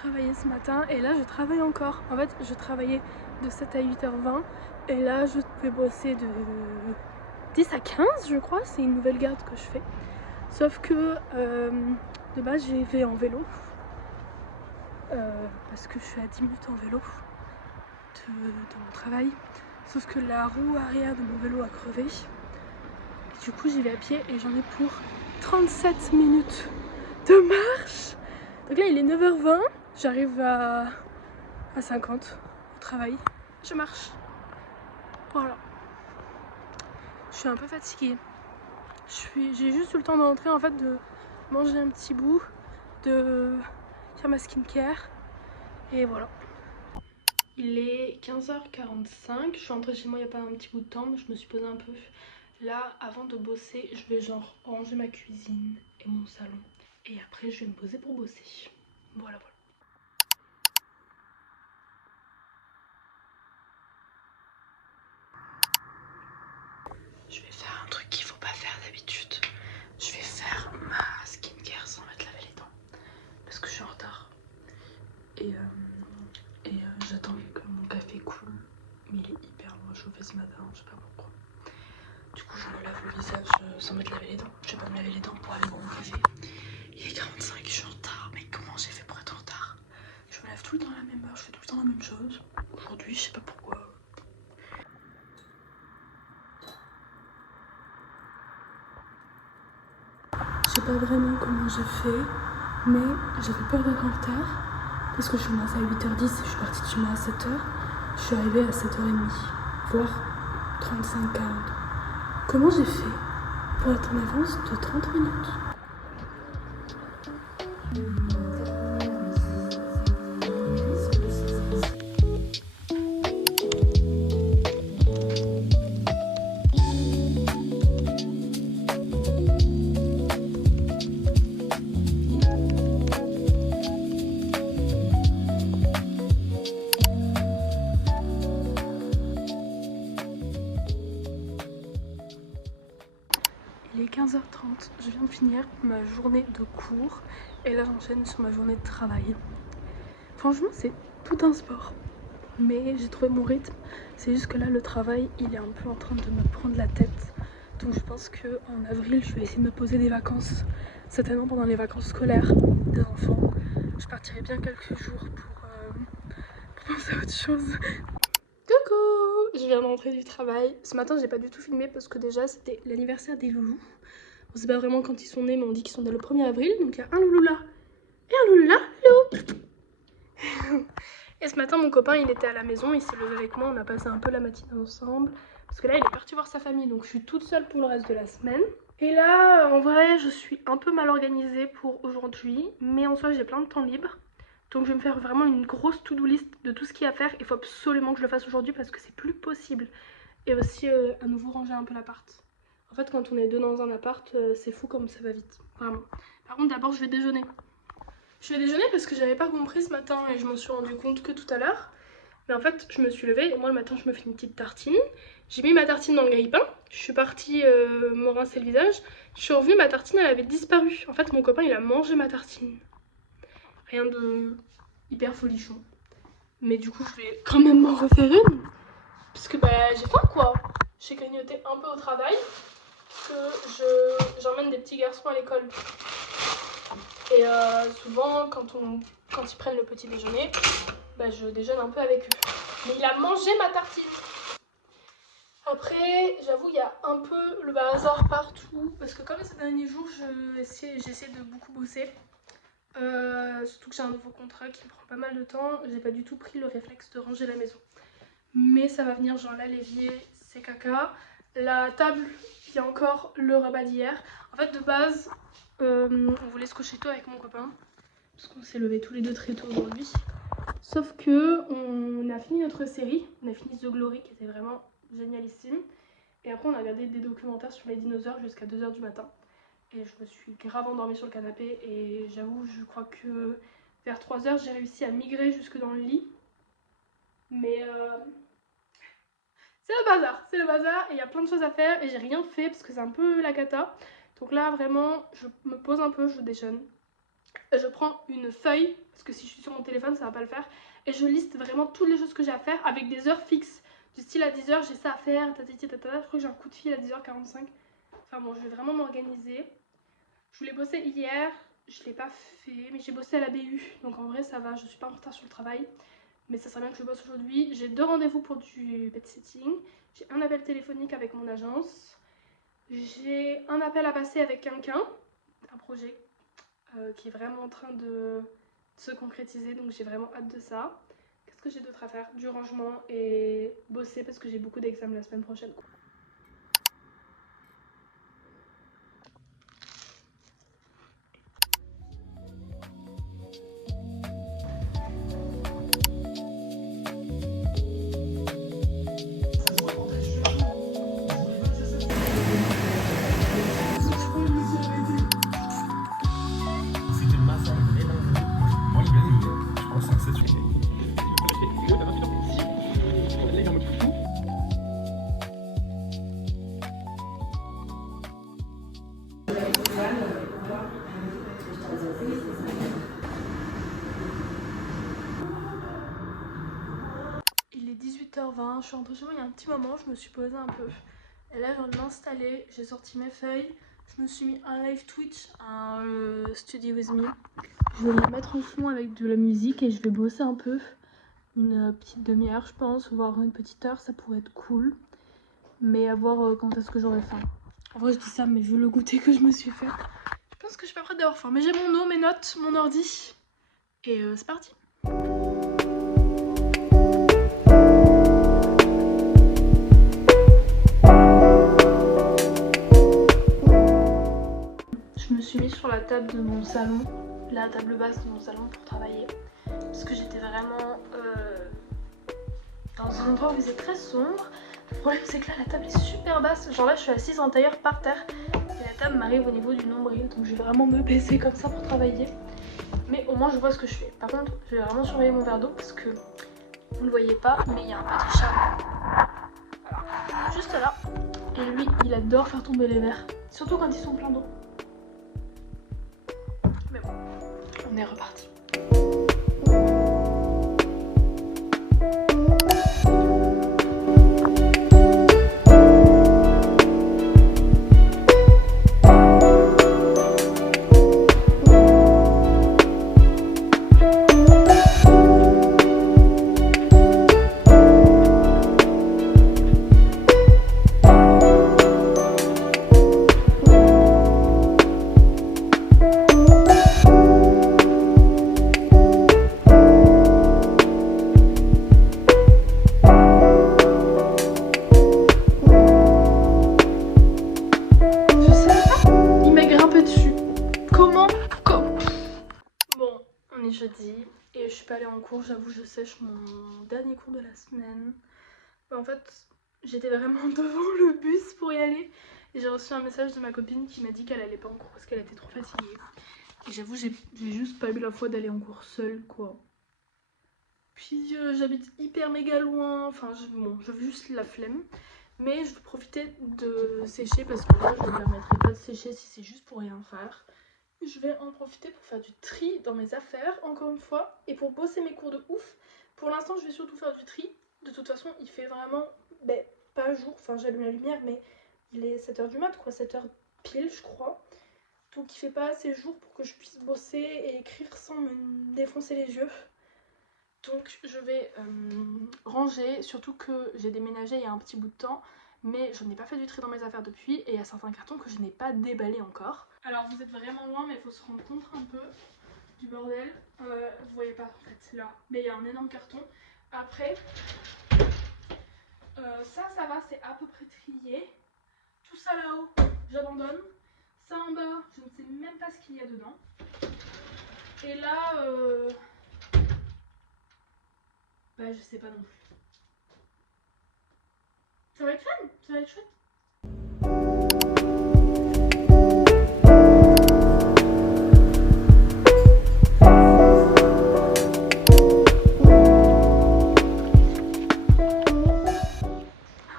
travaillé ce matin et là je travaille encore. En fait je travaillais de 7 à 8h20 et là je vais bosser de 10 à 15 je crois, c'est une nouvelle garde que je fais. Sauf que de base j'ai fait en vélo parce que je suis à 10 minutes en vélo de mon travail. Sauf que la roue arrière de mon vélo a crevé. Et du coup j'y vais à pied et j'en ai pour 37 minutes de marche. Donc là il est 9h20, j'arrive à 50 au travail. Je marche. Voilà. Je suis un peu fatiguée. J'ai juste eu le temps de rentrer en fait, de manger un petit bout, de faire ma skincare et voilà. Il est 15h45, je suis rentrée chez moi il n'y a pas un petit bout de temps, mais je me suis posée un peu. Là, avant de bosser, je vais genre ranger ma cuisine et mon salon. Et après, je vais me poser pour bosser. Voilà, voilà. Je vais faire un truc qu'il faut pas faire d'habitude. Je vais faire ma skincare sans m'être lavé les dents. Parce que je suis en retard. Et j'attends que mon café coule. Mais il est hyper loin chauffé ce matin, je sais pas pourquoi. Du coup, je me lave le visage sans m'être lavé les dents. Je vais pas me laver les dents pour aller boire mon café. Il est 45, je suis en retard. Mais comment j'ai fait pour être en retard? Je me lave tout le temps à la même heure, je fais tout le temps la même chose. Aujourd'hui, je sais pas pourquoi. Je sais pas vraiment comment j'ai fait, mais j'avais peur d'être en retard. Parce que je suis commencée à 8h10 et je suis partie de chez moi à 7h. Je suis arrivée à 7h30, voire 35-40. Comment j'ai fait pour être en avance de 30 minutes? Il est 15h30, je viens de finir ma journée de cours et là j'enchaîne sur ma journée de travail. Franchement c'est tout un sport, mais j'ai trouvé mon rythme. C'est juste que là le travail il est un peu en train de me prendre la tête. Donc je pense qu'en avril je vais essayer de me poser des vacances, certainement pendant les vacances scolaires des enfants. Je partirai bien quelques jours pour penser à autre chose. Coucou! Je viens de rentrer du travail. Ce matin j'ai pas du tout filmé parce que déjà c'était l'anniversaire des loulous. On sait pas vraiment quand ils sont nés, mais on dit qu'ils sont nés le 1er avril. Donc il y a un loulou là et un loulou là. Hello. Et ce matin, mon copain, il était à la maison, il s'est levé avec moi, on a passé un peu la matinée ensemble. Parce que là, il est parti voir sa famille, donc je suis toute seule pour le reste de la semaine. Et là, en vrai, je suis un peu mal organisée pour aujourd'hui, mais en soi, j'ai plein de temps libre. Donc je vais me faire vraiment une grosse to-do list de tout ce qu'il y a à faire. Il faut absolument que je le fasse aujourd'hui parce que c'est plus possible. Et aussi, à nouveau, ranger un peu l'appart. En fait, quand on est deux dans un appart, c'est fou comme ça va vite. Vraiment. Par contre, d'abord, je vais déjeuner. Je vais déjeuner parce que j'avais pas compris ce matin et je m'en suis rendu compte que tout à l'heure. Mais en fait, je me suis levée et moi, le matin, je me fais une petite tartine. J'ai mis ma tartine dans le grille-pain. Je suis partie me rincer le visage. Je suis revenue, ma tartine, elle avait disparu. En fait, mon copain, il a mangé ma tartine. Rien de hyper folichon. Mais du coup, je vais quand même m'en refaire une. Parce que bah, j'ai faim, quoi. J'ai grignoté un peu au travail. Que j'emmène des petits garçons à l'école. Et souvent, quand ils prennent le petit déjeuner, bah, je déjeune un peu avec eux. Mais il a mangé ma tartine. Après, j'avoue, il y a un peu le bazar partout. Parce que comme ces derniers jours, j'essaie de beaucoup bosser. Surtout que j'ai un nouveau contrat qui me prend pas mal de temps. J'ai pas du tout pris le réflexe de ranger la maison. Mais ça va venir, genre là, l'évier, c'est caca. La table, il y a encore le rabat d'hier. En fait, de base, on voulait se coucher tôt avec mon copain. Parce qu'on s'est levés tous les deux très tôt aujourd'hui. Sauf que on a fini notre série. On a fini The Glory, qui était vraiment génialissime. Et après, on a regardé des documentaires sur les dinosaures jusqu'à 2h du matin. Et je me suis grave endormie sur le canapé. Et j'avoue, je crois que vers 3h, j'ai réussi à migrer jusque dans le lit. Mais c'est le bazar et il y a plein de choses à faire et j'ai rien fait parce que c'est un peu la cata. Donc là vraiment je me pose un peu, je déjeune je prends une feuille, parce que si je suis sur mon téléphone ça va pas le faire, et je liste vraiment toutes les choses que j'ai à faire avec des heures fixes. Du style à 10h j'ai ça à faire, tatati tatata, je crois que j'ai un coup de fil à 10h45. Enfin bon, je vais vraiment m'organiser. Je voulais bosser hier, je l'ai pas fait, mais j'ai bossé à la BU, donc en vrai ça va, je suis pas en retard sur le travail. Mais ça serait bien que je bosse aujourd'hui. J'ai 2 rendez-vous pour du pet sitting, j'ai un appel téléphonique avec mon agence, j'ai un appel à passer avec quelqu'un, un projet qui est vraiment en train de se concrétiser, donc j'ai vraiment hâte de ça. Qu'est-ce que j'ai d'autre à faire? Du rangement et bosser parce que j'ai beaucoup d'examens la semaine prochaine. Il est 18h20, je suis rentrée chez moi il y a un petit moment, je me suis posée un peu. Et là, je viens de m'installer, j'ai sorti mes feuilles, je me suis mis un live Twitch, un Study With Me. Je vais le mettre en fond avec de la musique et je vais bosser un peu. Une petite demi-heure, je pense, voire une petite heure, ça pourrait être cool. Mais à voir quand est-ce que j'aurai faim. En vrai, je dis ça, mais vu le goûter que je me suis fait, je pense que je suis pas prête d'avoir faim. Mais j'ai mon eau, mes notes, mon ordi. Et c'est parti. Je me suis mise sur la table de mon salon, la table basse de mon salon pour travailler. Parce que j'étais vraiment dans un endroit où il faisait très sombre. Le problème c'est que là la table est super basse, genre là je suis assise en tailleur par terre et la table m'arrive au niveau du nombril, donc je vais vraiment me baisser comme ça pour travailler. Mais au moins je vois ce que je fais. Par contre je vais vraiment surveiller mon verre d'eau parce que vous ne le voyez pas mais il y a un petit chat. Voilà, juste là. Et lui il adore faire tomber les verres, surtout quand ils sont pleins d'eau. Mais bon, on est reparti. Jeudi et je suis pas allée en cours, j'avoue je sèche mon dernier cours de la semaine. En fait j'étais vraiment devant le bus pour y aller et j'ai reçu un message de ma copine qui m'a dit qu'elle allait pas en cours parce qu'elle était trop fatiguée. Et j'avoue j'ai juste pas eu la foi d'aller en cours seule quoi. Puis j'habite hyper méga loin, enfin bon j'avais juste la flemme. Mais je vais profiter de sécher parce que là je ne me permettrai pas de sécher si c'est juste pour rien faire. Je vais en profiter pour faire du tri dans mes affaires, encore une fois, et pour bosser mes cours de ouf. Pour l'instant, je vais surtout faire du tri. De toute façon, il fait vraiment, pas jour, enfin j'allume la lumière, mais il est 7h du mat, quoi, 7h pile, je crois. Donc il fait pas assez jour pour que je puisse bosser et écrire sans me défoncer les yeux. Donc je vais ranger, surtout que j'ai déménagé il y a un petit bout de temps. Mais je n'ai pas fait du tri dans mes affaires depuis et il y a certains cartons que je n'ai pas déballés encore. Alors vous êtes vraiment loin mais il faut se rendre compte un peu du bordel. Vous voyez pas en fait là, mais il y a un énorme carton. Après, ça va, c'est à peu près trié. Tout ça là-haut, j'abandonne. Ça en bas, je ne sais même pas ce qu'il y a dedans. Et là, je sais pas non plus. Ça va être fun, ça va être chouette.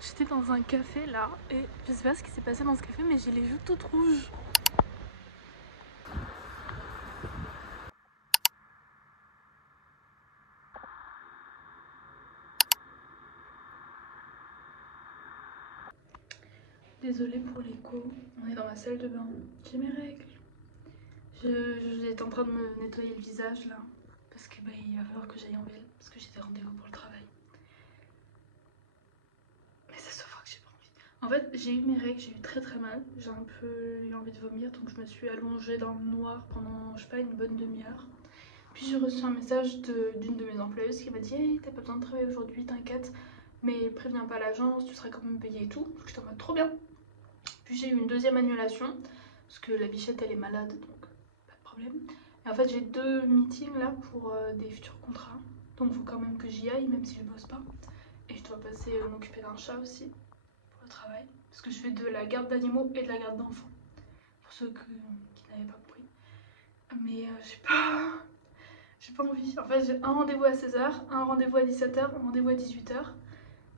J'étais dans un café là et je sais pas ce qui s'est passé dans ce café mais j'ai les joues toutes rouges. Désolée pour l'écho, on est dans ma salle de bain. J'ai mes règles. J'étais en train de me nettoyer le visage là. Parce que il va falloir que j'aille en ville. Parce que j'ai des rendez-vous pour le travail. Mais ça se voit que j'ai pas envie. En fait, j'ai eu mes règles, j'ai eu très mal. J'ai un peu eu envie de vomir. Donc je me suis allongée dans le noir pendant, je sais pas, une bonne demi-heure. Puis j'ai reçu un message d'une de mes employeuses qui m'a dit hey, t'as pas besoin de travailler aujourd'hui, t'inquiète. Mais préviens pas l'agence, tu seras quand même payée et tout. Donc j'étais en mode trop bien. Puis j'ai eu une deuxième annulation. Parce que la bichette elle est malade, donc pas de problème. Et en fait j'ai 2 meetings là pour des futurs contrats. Donc il faut quand même que j'y aille même si je bosse pas. Et je dois passer m'occuper d'un chat aussi pour le travail. Parce que je fais de la garde d'animaux et de la garde d'enfants. Pour ceux qui n'avaient pas compris. Mais j'ai pas envie. En fait j'ai un rendez-vous à 16h, un rendez-vous à 17h, un rendez-vous à 18h.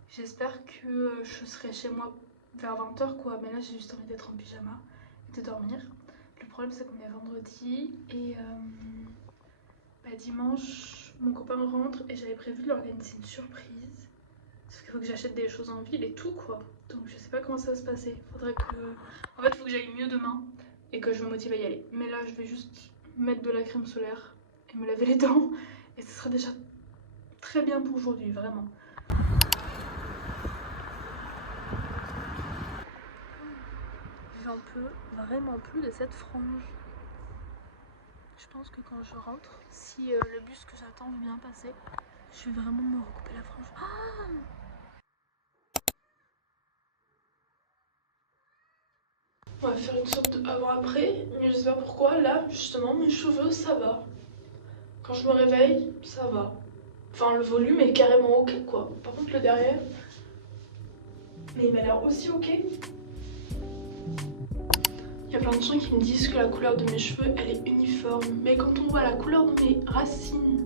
J'espère que je serai chez moi vers 20h quoi. Mais là j'ai juste envie d'être en pyjama et de dormir. Le problème c'est qu'on est vendredi et dimanche mon copain rentre et j'avais prévu de lui organiser une surprise. Sauf qu'il faut que j'achète des choses en ville et tout quoi. Donc je sais pas comment ça va se passer. Faudrait que... En fait il faut que j'aille mieux demain et que je me motive à y aller. Mais là je vais juste mettre de la crème solaire et me laver les dents. Et ce sera déjà très bien pour aujourd'hui, vraiment. J'en peux vraiment plus de cette frange. Je pense que quand je rentre, si le bus que j'attends veut bien passer, je vais vraiment me recouper la frange. Ah, on va faire une sorte de avant-après, mais je sais pas pourquoi, là, justement, mes cheveux, ça va. Quand je me réveille, ça va. Enfin, le volume est carrément ok, quoi. Par contre, le derrière, mais il m'a l'air aussi ok. Il y a plein de gens qui me disent que la couleur de mes cheveux, elle est uniforme. Mais quand on voit la couleur de mes racines,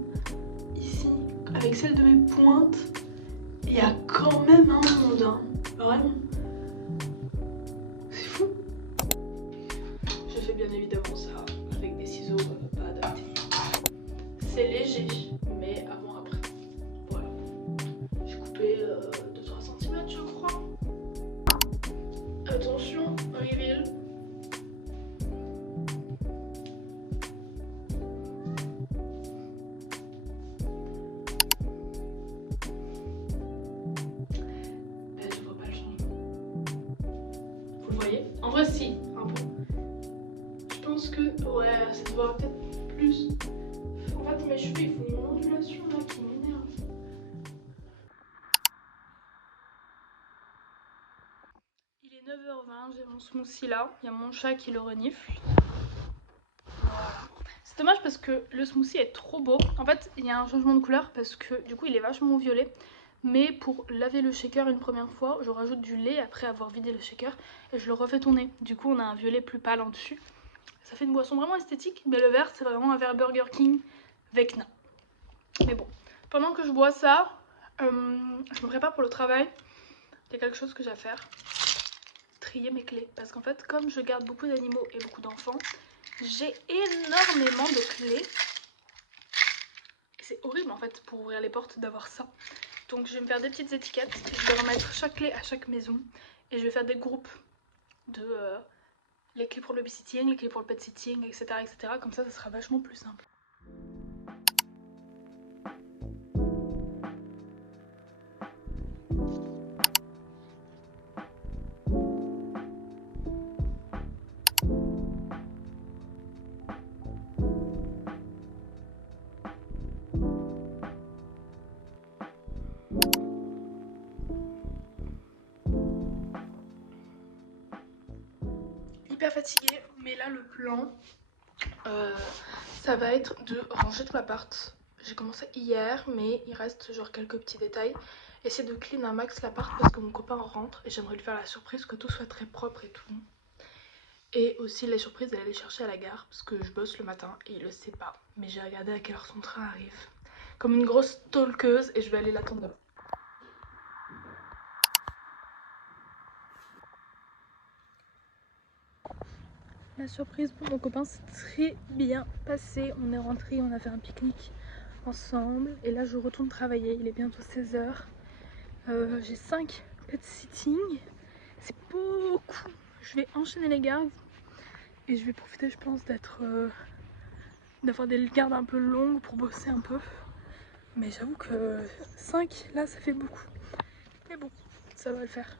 ici, avec celle de mes pointes, il y a quand même un monde, hein. Vraiment. C'est fou. Je fais bien évidemment ça avec des ciseaux pas adaptés. C'est léger, mais avant-après. Voilà. J'ai coupé 2-3 cm, je crois. Attention, reveal. Je vois pas le changement. Vous le voyez? En vrai, si, un peu. Je pense que, ouais, ça se voit peut-être plus. En fait, mes cheveux, ils font une ondulation là qui m'énerve. Il est 9h20, j'ai mon smoothie là. Il y a mon chat qui le renifle. Voilà. C'est dommage parce que le smoothie est trop beau. En fait, il y a un changement de couleur parce que du coup, il est vachement violet. Mais pour laver le shaker une première fois, je rajoute du lait après avoir vidé le shaker et je le refais tourner. Du coup, on a un violet plus pâle en dessus. Ça fait une boisson vraiment esthétique, mais le verre, c'est vraiment un verre Burger King Vecna. Mais bon, pendant que je bois ça, je me prépare pour le travail. Il y a quelque chose que j'ai à faire. Trier mes clés. Parce qu'en fait, comme je garde beaucoup d'animaux et beaucoup d'enfants, j'ai énormément de clés. Et c'est horrible en fait pour ouvrir les portes d'avoir ça. Donc je vais me faire des petites étiquettes. Je vais remettre chaque clé à chaque maison. Et je vais faire des groupes de les clés pour le babysitting, les clés pour le pet sitting, etc., etc. Comme ça sera vachement plus simple. Hyper fatiguée, mais là le plan ça va être de ranger tout l'appart. J'ai commencé hier, mais il reste genre quelques petits détails. Essayer de clean un max l'appart parce que mon copain rentre et j'aimerais lui faire la surprise que tout soit très propre et tout. Et aussi la surprise d'aller les chercher à la gare parce que je bosse le matin et il le sait pas. Mais j'ai regardé à quelle heure son train arrive. Comme une grosse talkeuse et je vais aller l'attendre là-bas. La surprise pour mon copain s'est très bien passée. On est rentré, on a fait un pique-nique ensemble. Et là je retourne travailler, il est bientôt 16h. J'ai 5 pet sitting C'est beaucoup. Je vais enchaîner les gardes et je vais profiter, je pense, d'avoir des gardes un peu longues pour bosser un peu. Mais j'avoue que 5 là ça fait beaucoup. Mais bon, ça va le faire.